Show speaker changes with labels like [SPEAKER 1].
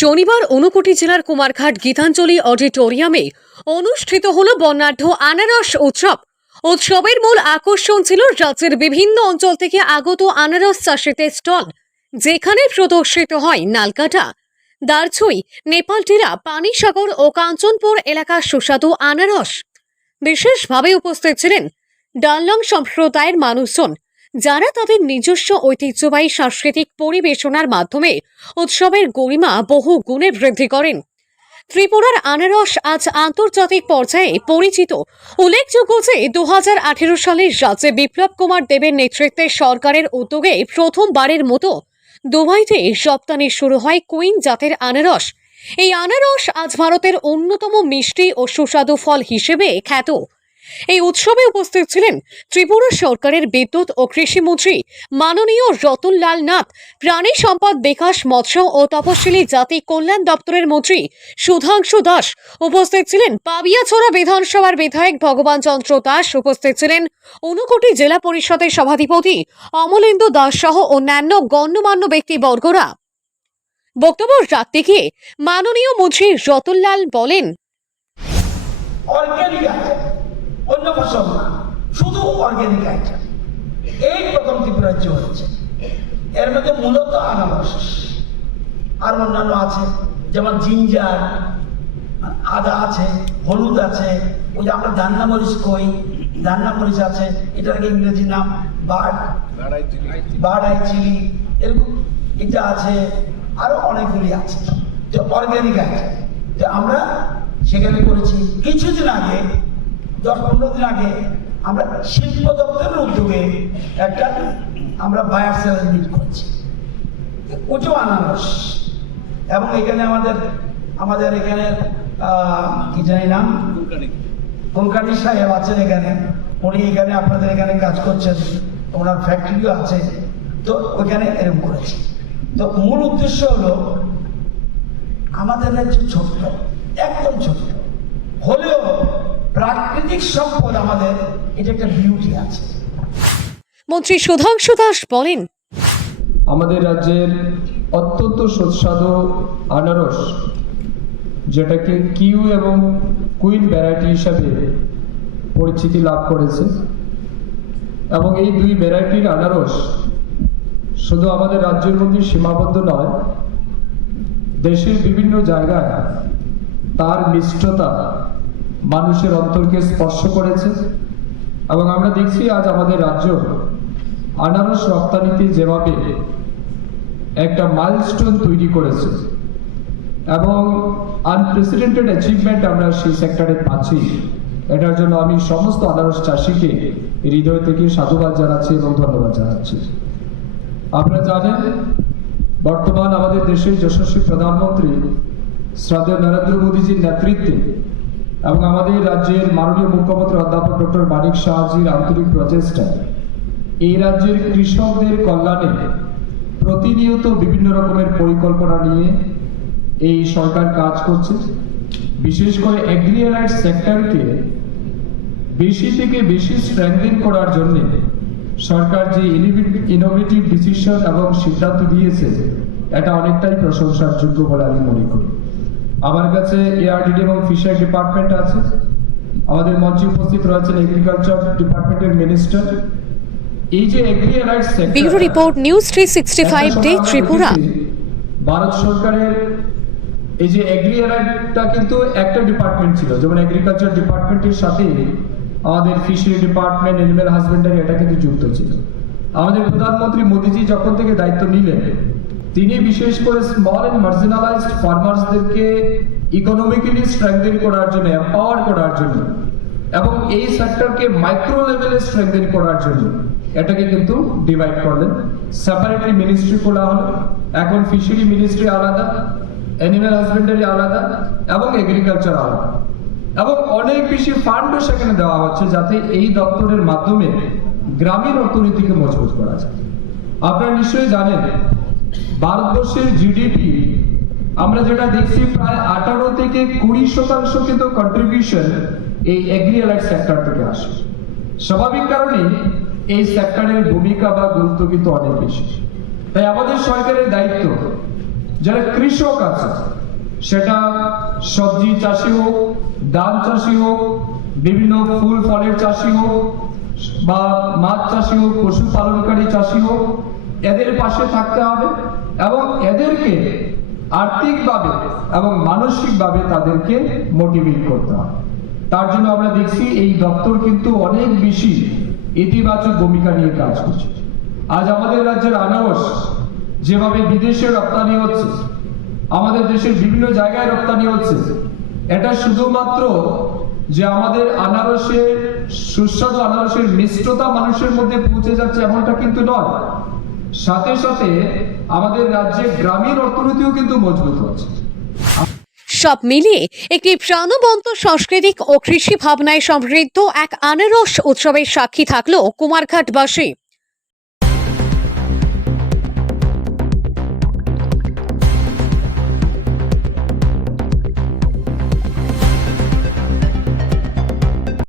[SPEAKER 1] শনিবার ঊনকোটি জেলার কুমারঘাট গীতাঞ্জলি অডিটোরিয়ামে অনুষ্ঠিত হল বর্ণাঢ্য আনারস উৎসব। উৎসবের মূল আকর্ষণ ছিল রাজ্যের বিভিন্ন অঞ্চল থেকে আগত আনারস চাষিতে স্টল, যেখানে প্রদর্শিত হয় নালকাটা। দারছুই নেপালটিরা পানিসাগর ও কাঞ্চনপুর এলাকার সুস্বাদু আনারস। বিশেষভাবে উপস্থিত ছিলেন ডানলং সম্প্রদায়ের মানুষজন যারা তাদের নিজস্ব ঐতিহ্যবাহী সাংস্কৃতিক পরিবেশনার মাধ্যমে উৎসবের গরিমা বহু গুণে বৃদ্ধি করেন। ত্রিপুরার আনারস আজ আন্তর্জাতিক পর্যায়ে পরিচিত। উল্লেখযোগ্য যে দু হাজার আঠেরো সালে রাজ্যে বিপ্লব কুমার দেবের নেতৃত্বে সরকারের উদ্যোগে প্রথমবারের মতো দুবাইতে রপ্তানি শুরু হয় কুইন জাতের আনারস। এই আনারস আজ ভারতের অন্যতম মিষ্টি ও সুস্বাদু ফল হিসেবে খ্যাত। এই উৎসবে উপস্থিত ছিলেন ত্রিপুরা সরকারের বিদ্যুৎ ও কৃষিমন্ত্রী মাননীয় রতনলাল নাথ, প্রাণী সম্পদ বিকাশ, মৎস্য ও তপশিলি জাতি কল্যাণ দপ্তরের মন্ত্রী সুধাংশু দাস। উপস্থিত ছিলেন পাবিয়াছড়া বিধানসভার বিধায়ক ভগবান চন্দ্র দাস। উপস্থিত ছিলেন ঊনকোটি জেলা পরিষদের সভাধিপতি অমলেন্দু দাস সহ অন্যান্য গণ্যমান্য ব্যক্তিবর্গরা। বক্তব্য রাখতে গিয়ে মাননীয় মন্ত্রী রতনলাল বলেন
[SPEAKER 2] ফসল শুধু অর্গ্যানিক আইটেম এই প্রথম ত্রিপুরাজ্য হচ্ছে এর মধ্যে মূলত আনারস আর অন্যান্য আছে যেমন জিঞ্জার আদা আছে হলুদ আছে ওই যে আমরা মরিচ কই মরিচ আছে এটার আগে ইংরেজি নাম বার্ড আই চিলি। এরকম এটা আছে আরও অনেকগুলি আছে। তো অর্গ্যানিক আইটেম তো আমরা সেখানে করেছি। কিছুদিন আগে দশ পনেরো দিন আগে আমরা শিল্প দপ্তরের উদ্যোগে একটা আমরা বায়ার সেলার মিট করেছি। উঁচু আনারস। এবং এখানে আমাদের আমাদের এখানে কি জানি নাম? কুলকানি সাহেব আছেন এখানে। উনি এখানে আপনাদের এখানে কাজ করছেন। ওনার ফ্যাক্টরিও আছে। তো ওইখানে এরকম করেছে। তো মূল উদ্দেশ্য হলো আমাদের রাজ্য ছোট্ট একদম ছোট্ট। হলেও প্রাকৃতিক সম্পদ আমাদের এটা একটা বিউটি আছে।
[SPEAKER 1] মন্ত্রী সুধাংশু দাস বলেন
[SPEAKER 3] আমাদের রাজ্যের অত্যন্ত সুস্বাদু আনারস যেটাকে কিউ এবং কুইন ভ্যারাইটি হিসাবে পরিচিতি লাভ করেছে এবং এই দুই ভ্যারাইটির আনারস শুধু আমাদের রাজ্যের মধ্যে সীমাবদ্ধ নয় দেশের বিভিন্ন জায়গায় তার মিষ্টতা মানুষের অন্তরকে স্পর্শ করেছে এবং আমরা দেখছি আজ আমাদের রাজ্য আনারস রপ্তানিতে যেভাবে একটা মাইলস্টোন তৈরি করেছে এবং আনপ্রেসিডেন্টেড অ্যাচিভমেন্ট আমরা সেই সেক্টরে পাচ্ছি। এটার জন্য আমি সমস্ত আনারস চাষিকে হৃদয় থেকে সাধুবাদ জানাচ্ছি এবং ধন্যবাদ জানাচ্ছি। আপনারা জানেন, বর্তমান আমাদের দেশের যশস্বী প্রধানমন্ত্রী শ্রদ্ধেয় নরেন্দ্র মোদীজির নেতৃত্বে এবং আমাদের রাজ্যের মাননীয় মুখ্যমন্ত্রী অধ্যাপক ডক্টর মানিক শাহজির আন্তরিক প্রচেষ্টা এই রাজ্যের কৃষকদের কল্যাণে প্রতিনিয়ত বিভিন্ন রকমের পরিকল্পনা নিয়ে এই সরকার কাজ করছে। বিশেষ করে এগ্রিয়ালাইট সেক্টরকে বেশি থেকে বেশি স্ট্রেংথেন করার জন্য সরকার যে ইনোভেটিভ ডিসিশন এবং সিদ্ধান্ত দিয়েছে, এটা অনেকটাই প্রশংসার যোগ্য বলে আমি মনে করি। আমার কাছে এআরডিডি এবং ফিশারি ডিপার্টমেন্ট আছে। আমাদের মঞ্চে উপস্থিত রয়েছেন এগ্রিকালচার ডিপার্টমেন্টের মিনিস্টার এই যে agri allied sector
[SPEAKER 1] bureau report news three sixty five day Tripura.
[SPEAKER 3] Bharat সরকারের এই যে এগ্রি এগ্রিয়ালাইটটা কিন্তু একটা ডিপার্টমেন্ট ছিল। যেমন এগ্রিকালচার ডিপার্টমেন্টের সাথে আমাদের ফিশারি ডিপার্টমেন্ট এনিম্যাল হাজবেন্ডারি এটা কিন্তু যুক্ত ছিল। আমাদের প্রধানমন্ত্রী মোদীজি যখন থেকে দায়িত্ব নিলেন তিনি বিশেষ করে স্মল এন্ড মার্জিনালাইজড ফার্মার্সদেরকে ইকোনমিক্যালি স্ট্রেংথেন করার জন্য এম্পাওয়ার করার জন্য, এবং এই সেক্টরকে মাইক্রো লেভেলে স্ট্রেংথেন করার জন্য, এটাকে কিন্তু ডিভাইড করলেন। সেপারেটলি মিনিস্ট্রি খোলা হলো, এখন ফিশারি মিনিস্ট্রি আলাদা অ্যানিম্যাল হাজবেন্ডারি আলাদা, এবং এগ্রিকালচার আলাদা। এবং অনেক বেশি ফান্ডও সেখানে দেওয়া হচ্ছে যাতে এই দপ্তরের মাধ্যমে গ্রামীণ অর্থনীতিকে মজবুত করা যায়। আপনারা নিশ্চয়ই জানেন ভারতবর্ষের জিডিপি আমরা যেটা দেখছি প্রায় আঠারো থেকে কুড়ি শতাংশ কিন্তু কন্ট্রিবিউশন এই এগ্রিয়ালাইট সেক্টর থেকে আসে। স্বাভাবিক কারণে এই সেক্টরের ভূমিকা বা গুরুত্ব কিন্তু অনেক বেশি। তাই আমাদের সরকারের দায়িত্ব, যারা কৃষক আছে, সেটা সবজি চাষি হোক, ধান চাষি হোক, বিভিন্ন ফুল, ফলের চাষি হোক, বা মাছ চাষি হোক, পশুপালনকারী চাষি হোক, এদের পাশে থাকতে হবে। এবং এদেরকে আর্থিকভাবে এবং মানসিকভাবে তাদেরকে মোটিভেট করতে হয়। তার জন্য আমরা দেখছি এই দপ্তর কিন্তু অনেক বেশি ইতিবাচক ভূমিকা নিয়ে কাজ করছে। আজ আমাদের রাজ্যের আনারস যেভাবে বিদেশে রপ্তানি হচ্ছে, আমাদের দেশের বিভিন্ন জায়গায় রপ্তানি হচ্ছে, এটা শুধুমাত্র যে আমাদের আনারসের সুস্বাদু আনারসের মিষ্টতা মানুষের মধ্যে পৌঁছে যাচ্ছে এমনটা কিন্তু নয়। সাথে সাথে আমাদের রাজ্যে গ্রামীণ অর্থনীতিও কিন্তু মজবুত হচ্ছে।
[SPEAKER 1] সব মিলিয়ে একটি প্রাণবন্ত সাংস্কৃতিক ও কৃষি ভাবনায় সমৃদ্ধ এক আনারস উৎসবের সাক্ষী থাকল কুমারঘাটবাসী।